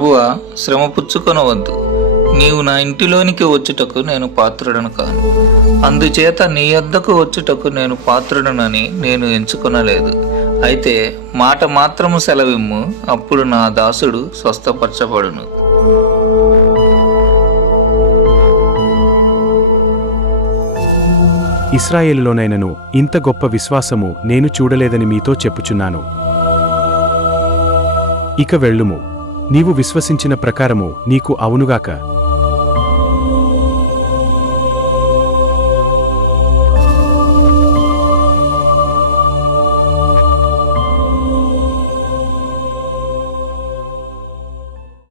ప్రభువా, శ్రమ పుచ్చుకొనవద్దు. నీవు నా ఇంటిలోనికి వచ్చుటకు నేను పాత్రుడను కాను. అందుచేత నీ యొద్దకు వచ్చుటకు నేను పాత్రుడనని నేను ఎంచుకొనలేదు. అయితే మాట మాత్రము సెలవిమ్ము, అప్పుడు నా దాసుడు స్వస్థపరచబడును. ఇశ్రాయేలులోనైనను ఇంత గొప్ప విశ్వాసము నేను చూడలేదని మీతో చెప్పుచున్నాను. ఇక వెళ్ళుము, నీవు విశ్వసించిన ప్రకారము నీకు అవునుగాక.